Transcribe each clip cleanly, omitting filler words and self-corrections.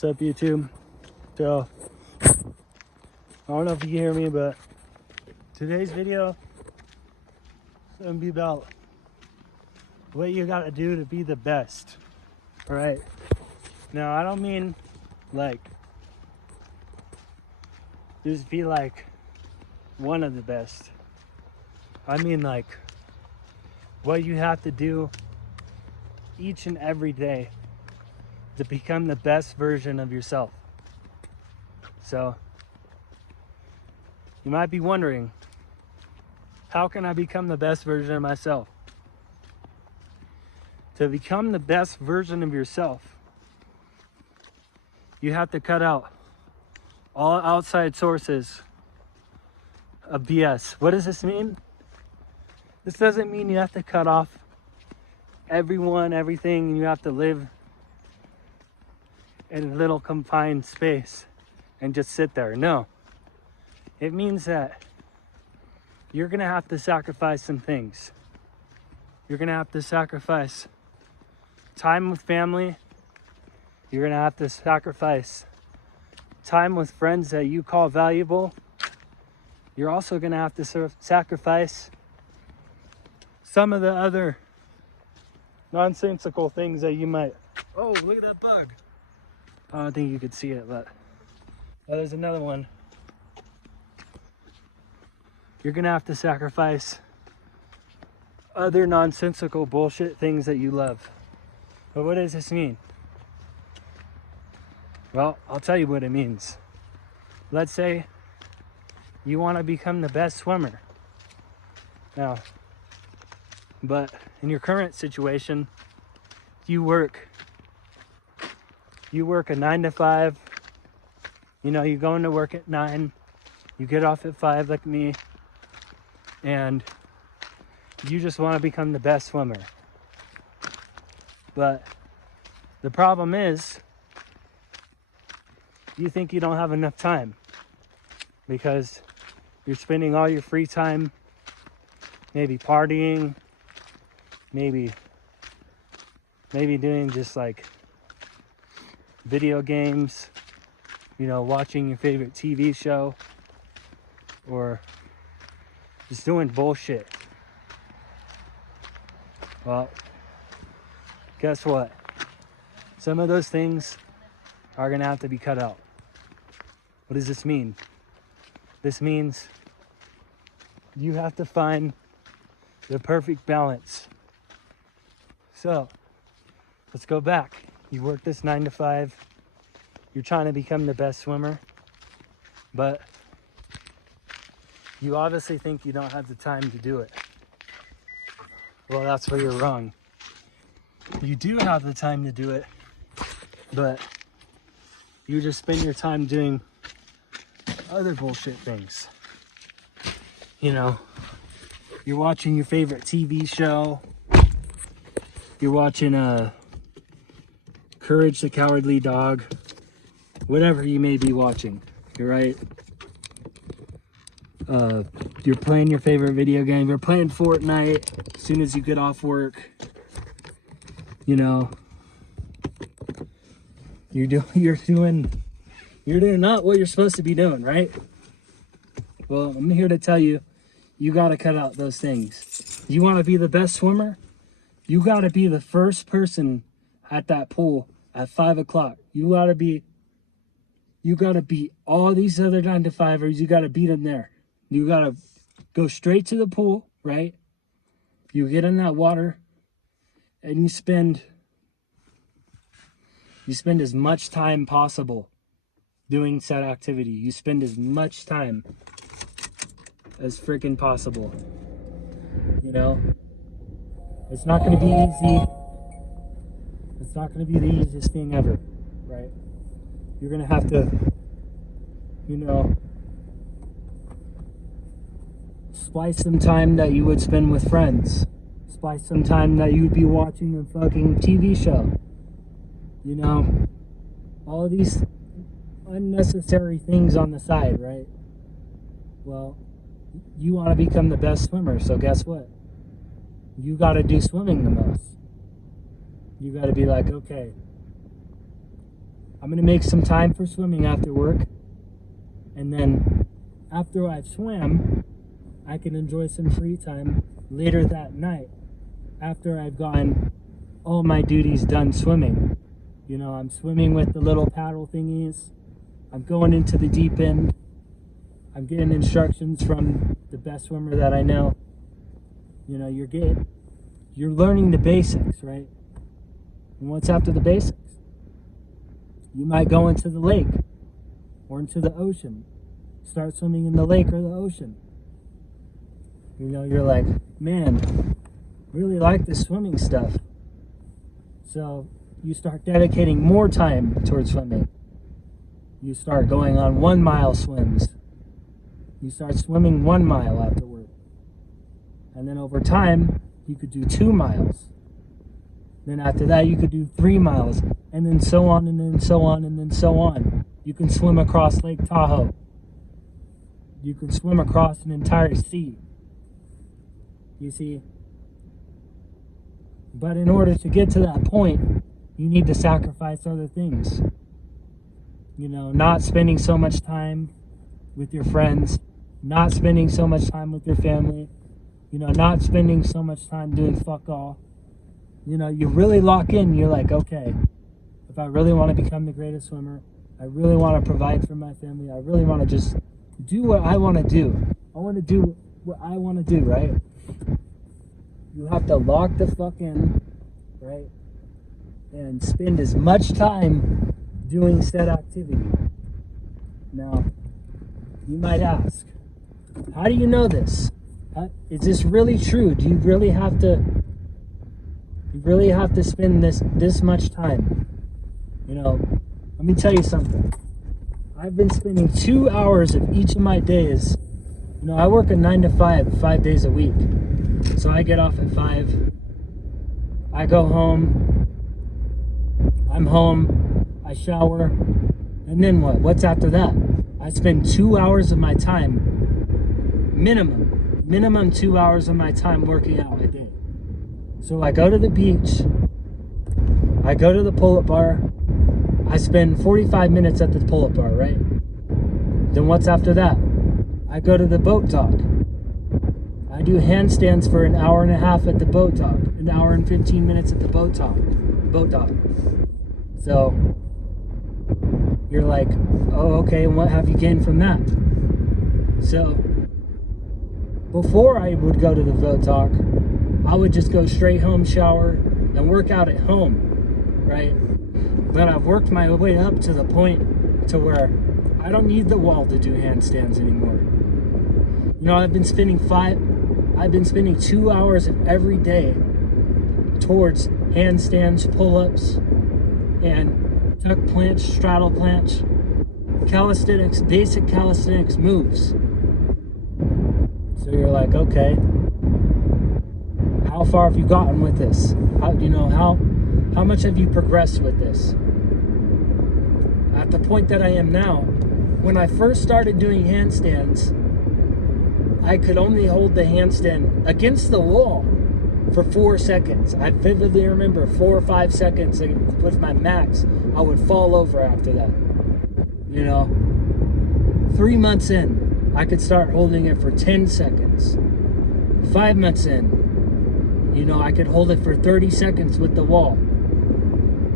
What's up, YouTube? So, I don't know if you can hear me, but today's video is gonna be about what you gotta do to be the best. All right. Now, I don't mean like just be like one of the best. I mean like what you have to do each and every day to become the best version of yourself. So you might be wondering, how can I become the best version of myself? To become the best version of yourself, you have to cut out all outside sources of BS. What does this mean? This doesn't mean you have to cut off everyone, everything, and you have to live in a little confined space and just sit there. No. It means that you're gonna have to sacrifice some things. You're gonna have to sacrifice time with family. You're gonna have to sacrifice time with friends that you call valuable. You're also gonna have to sacrifice some of the other nonsensical things that you might. Oh, look at that bug. I don't think you could see it, but there's another one. You're gonna have to sacrifice other nonsensical bullshit things that you love. But what does this mean? Well, I'll tell you what it means. Let's say you want to become the best swimmer. Now, but in your current situation, you work a 9-to-5. You know, you go into work at 9, you get off at 5 like me, and you just want to become the best swimmer. But the problem is, you think you don't have enough time because you're spending all your free time maybe partying, maybe doing just like video games, you know, watching your favorite TV show, or just doing bullshit. Well, guess what? Some of those things are gonna have to be cut out. What does this mean? This means you have to find the perfect balance. So let's go back. You work this 9-to-5. You're trying to become the best swimmer, but you obviously think you don't have the time to do it. Well, that's where you're wrong. You do have the time to do it, but you just spend your time doing other bullshit things. You know, you're watching your favorite TV show. You're watching Courage the Cowardly Dog. Whatever you may be watching, you're right. You're playing your favorite video game. You're playing Fortnite as soon as you get off work. You know, you're doing not what you're supposed to be doing, right? Well, I'm here to tell you, you got to cut out those things. You want to be the best swimmer? You got to be the first person at that pool at 5 o'clock. You got to beat all these other 9-to-5ers. You got to beat them there. You got to go straight to the pool, right? You get in that water and you spend as much time possible doing said activity. You spend as much time as freaking possible. You know, it's not going to be easy. It's not going to be the easiest thing ever, right? You're going to have to, you know, splice some time that you would spend with friends. Splice some time that you would be watching a fucking TV show. You know, all of these unnecessary things on the side, right? Well, you want to become the best swimmer, so guess what? You got to do swimming the most. You got to be like, okay, I'm gonna make some time for swimming after work. And then after I've swam, I can enjoy some free time later that night after I've gotten all my duties done swimming. You know, I'm swimming with the little paddle thingies. I'm going into the deep end. I'm getting instructions from the best swimmer that I know. You know, you're learning the basics, right? And what's after the basics? You might go into the lake or into the ocean. Start swimming in the lake or the ocean. You know, you're like, man, really like this swimming stuff. So you start dedicating more time towards swimming. You start going on 1 mile swims. You start swimming 1 mile after work. And then over time, you could do 2 miles. Then after that, you could do 3 miles. And then so on, and then so on, and then so on. You can swim across Lake Tahoe. You can swim across an entire sea. You see? But in order to get to that point, you need to sacrifice other things. You know, not spending so much time with your friends, not spending so much time with your family, you know, not spending so much time doing fuck all. You know, you really lock in, you're like, okay, if I really want to become the greatest swimmer, I really want to provide for my family, I really want to just do what I want to do. I want to do what I want to do, right? You have to lock the fuck in, right? And spend as much time doing said activity. Now, you might ask, how do you know this? Is this really true? Do you really have to spend this much time? You know, let me tell you something. I've been spending 2 hours of each of my days. You know, I work a 9 to 5 days a week. So I get off at 5. I go home. I'm home. I shower. And then what? What's after that? I spend 2 hours of my time, minimum 2 hours of my time working out a day. So I go to the beach. I go to the pull-up bar. I spend 45 minutes at the pull-up bar, right? Then what's after that? I go to the boat dock. I do handstands for an hour and a half at the boat dock, an hour and 15 minutes at the boat dock. So you're like, oh, okay, and what have you gained from that? So before I would go to the boat dock, I would just go straight home, shower, and work out at home, right? But I've worked my way up to the point to where I don't need the wall to do handstands anymore. You know, I've been spending 2 hours of every day towards handstands, pull-ups, and tuck planche, straddle planche, calisthenics, basic calisthenics moves. So you're like, okay, how far have you gotten with this? How much have you progressed with this? At the point that I am now, when I first started doing handstands, I could only hold the handstand against the wall for 4 seconds. I vividly remember 4 or 5 seconds with my max. I would fall over after that. You know, 3 months in, I could start holding it for 10 seconds. 5 months in, you know, I could hold it for 30 seconds with the wall.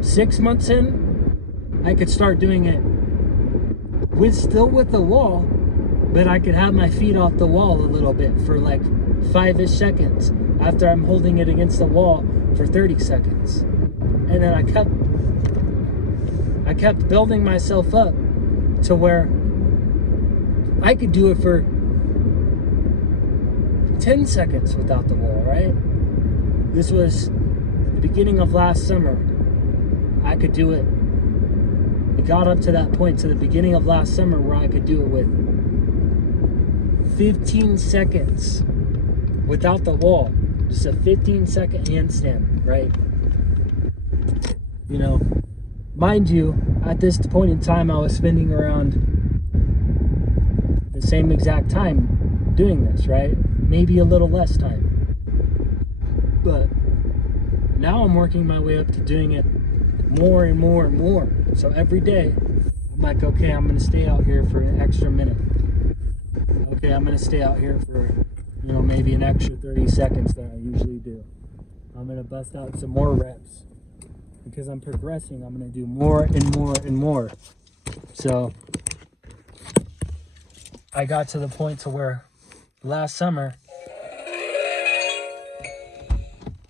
6 months in, I could start doing it still with the wall, but I could have my feet off the wall a little bit for like 5-ish seconds after I'm holding it against the wall for 30 seconds. And then I kept building myself up to where I could do it for 10 seconds without the wall, right? This was the beginning of last summer. I could do it. It got up to that point, to the beginning of last summer, where I could do it with 15 seconds without the wall. Just a 15-second handstand, right? You know, mind you, at this point in time, I was spending around the same exact time doing this, right? Maybe a little less time. But now I'm working my way up to doing it more and more and more. So every day, I'm like, okay, I'm gonna stay out here for an extra minute. Okay, I'm gonna stay out here for, maybe an extra 30 seconds that I usually do. I'm gonna bust out some more reps. Because I'm progressing, I'm gonna do more and more and more. So I got to the point to where last summer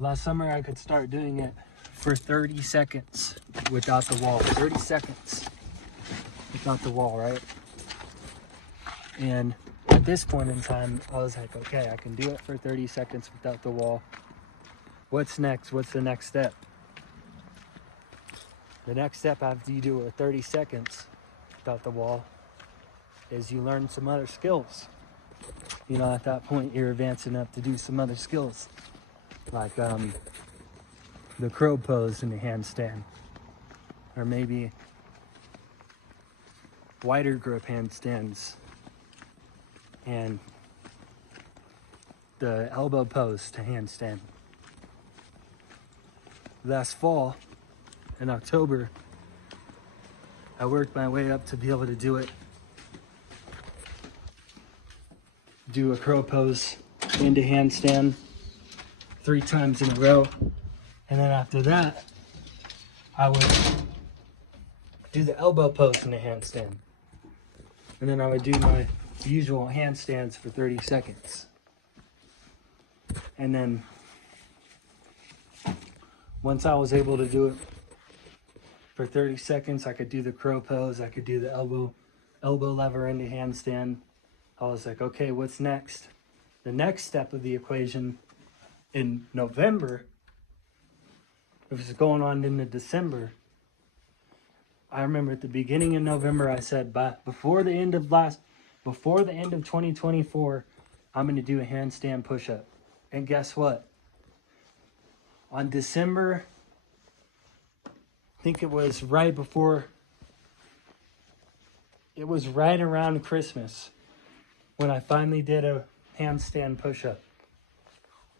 I could start doing it for 30 seconds without the wall. 30 seconds without the wall, right? And at this point in time, I was like, okay, I can do it for 30 seconds without the wall. What's next? What's the next step? The next step after you do it with 30 seconds without the wall is you learn some other skills. At that point, you're advanced enough to do some other skills, like the crow pose and the handstand, or maybe wider grip handstands and the elbow pose to handstand. Last fall, in October, I worked my way up to be able to do a crow pose into handstand 3 times in a row. And then after that, I would do the elbow pose in the handstand. And then I would do my usual handstands for 30 seconds. And then once I was able to do it for 30 seconds, I could do the crow pose, I could do the elbow lever into handstand. I was like, okay, what's next? The next step of the equation in November, it was going on into December. I remember at the beginning of November, I said, before the end of 2024, I'm going to do a handstand push-up. And guess what? On December, I think it was right around Christmas when I finally did a handstand push-up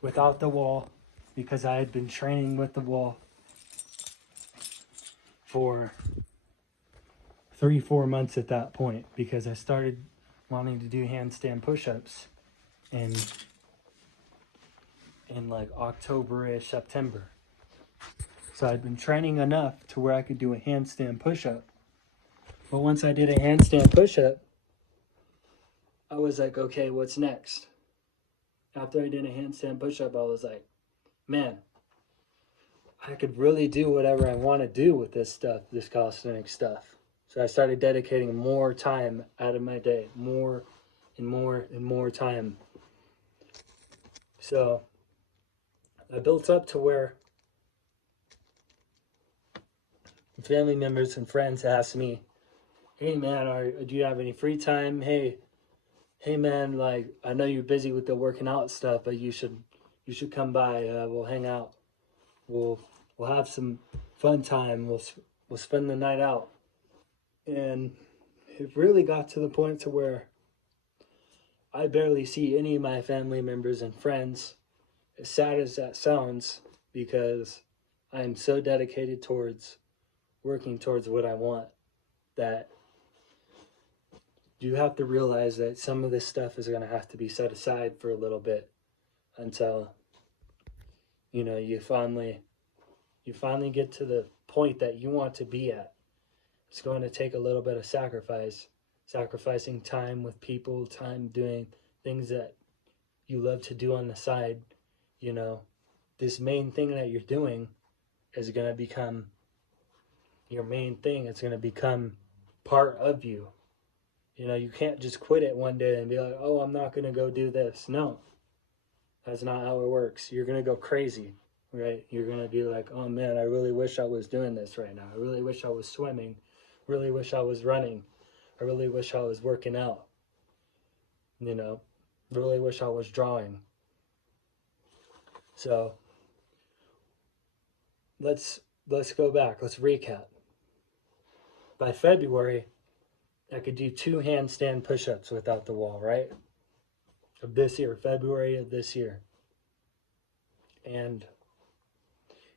without the wall, because I had been training with the wall for 3-4 months at that point, because I started wanting to do handstand push-ups in like October-ish, September. So I'd been training enough to where I could do a handstand push-up. But once I did a handstand push-up, I was like, okay, what's next? After I did a handstand push-up, I was like, man, I could really do whatever I want to do with this stuff, this calisthenics stuff. So I started dedicating more time out of my day, more and more and more time. So I built up to where family members and friends asked me, hey man, do you have any free time? Hey man, like, I know you're busy with the working out stuff, but you should come by. We'll hang out. We'll have some fun time. We'll spend the night out. And it really got to the point to where I barely see any of my family members and friends, as sad as that sounds, because I am so dedicated towards working towards what I want, that you have to realize that some of this stuff is going to have to be set aside for a little bit until you finally get to the point that you want to be at. It's going to take a little bit of sacrificing time with people, time doing things that you love to do on the side. This main thing that you're doing is going to become your main thing. It's going to become part of you. You can't just quit it one day and be like, oh, I'm not going to go do this. No, that's not how it works. You're going to go crazy, right? You're going to be like, oh man, I really wish I was doing this right now. I really wish I was swimming. Really wish I was running. I really wish I was working out. Really wish I was drawing. So let's go back. Let's recap. By February, I could do 2 handstand push-ups without the wall, right? Of this year, February of this year. And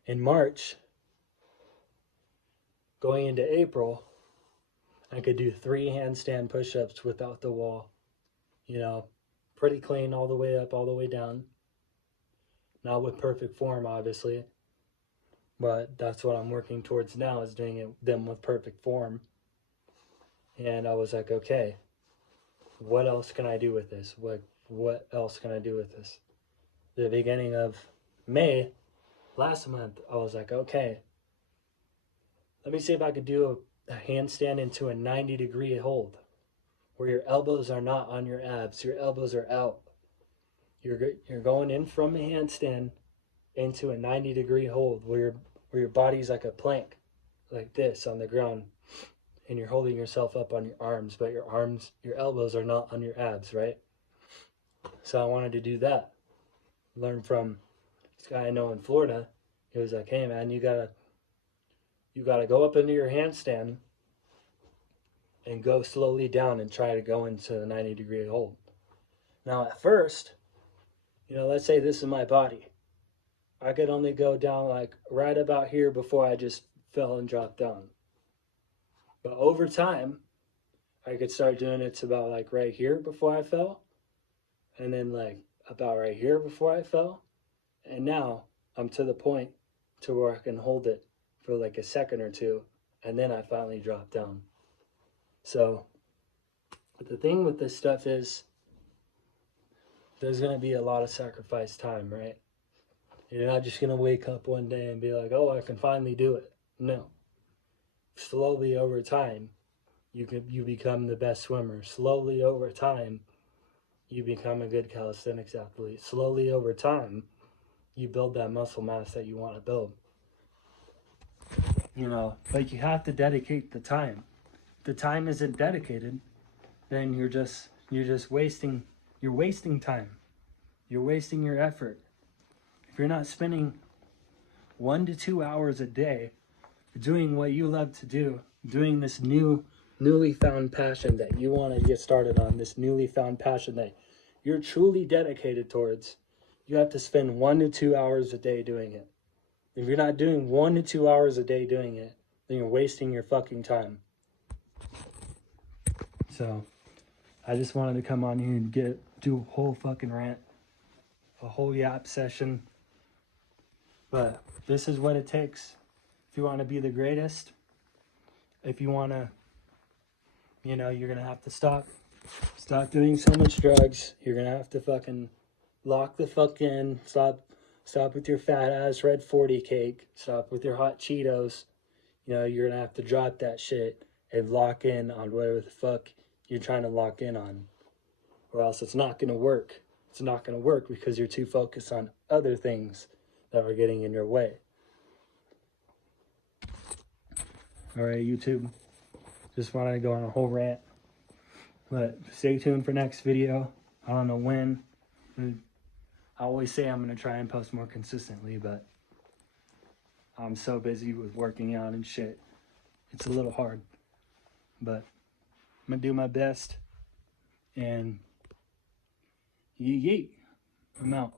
in March, going into April, I could do 3 handstand push-ups without the wall. You know, pretty clean all the way up, all the way down. Not with perfect form, obviously, but that's what I'm working towards now, is doing them with perfect form. And I was like, okay, what else can I do with this? What else can I do with this? The beginning of May, last month, I was like, okay, let me see if I could do a handstand into a 90-degree hold, where your elbows are not on your abs, your elbows are out. You're going in from a handstand into a 90-degree hold, where your body's like a plank, like this on the ground, and you're holding yourself up on your arms, but your elbows are not on your abs, right? So I wanted to do that. Learn from this guy I know in Florida. He was like, hey man, you gotta go up into your handstand and go slowly down and try to go into a 90-degree hold. Now at first, let's say this is my body. I could only go down like right about here before I just fell and dropped down. But over time, I could start doing it to about like right here before I fell, and then like about right here before I fell. And now I'm to the point to where I can hold it for like a second or two, and then I finally drop down. So the thing with this stuff is there's going to be a lot of sacrifice time, right? You're not just going to wake up one day and be like, oh, I can finally do it. No. Slowly over time, you become the best swimmer. Slowly over time, you become a good calisthenics athlete. Slowly over time, you build that muscle mass that you want to build. But you have to dedicate the time. If the time isn't dedicated, then you're just wasting time. You're wasting your effort. If you're not spending 1 to 2 hours a day doing what you love to do, doing this newly found passion that you want to get started on, this newly found passion that you're truly dedicated towards, you have to spend 1 to 2 hours a day doing it. If you're not doing 1 to 2 hours a day doing it, then you're wasting your fucking time. So I just wanted to come on here and do a whole fucking rant, a whole yap session. But this is what it takes. If you want to be the greatest, if you want to, you're going to have to stop doing so much drugs. You're going to have to fucking lock the fuck in. Stop with your fat ass red 40 cake. Stop with your hot Cheetos. You're going to have to drop that shit and lock in on whatever the fuck you're trying to lock in on. Or else it's not going to work. It's not going to work because you're too focused on other things that are getting in your way. All right, YouTube. Just wanted to go on a whole rant. But stay tuned for next video. I don't know when. I always say I'm going to try and post more consistently, but I'm so busy with working out and shit. It's a little hard. But I'm going to do my best. And yeet. I'm out.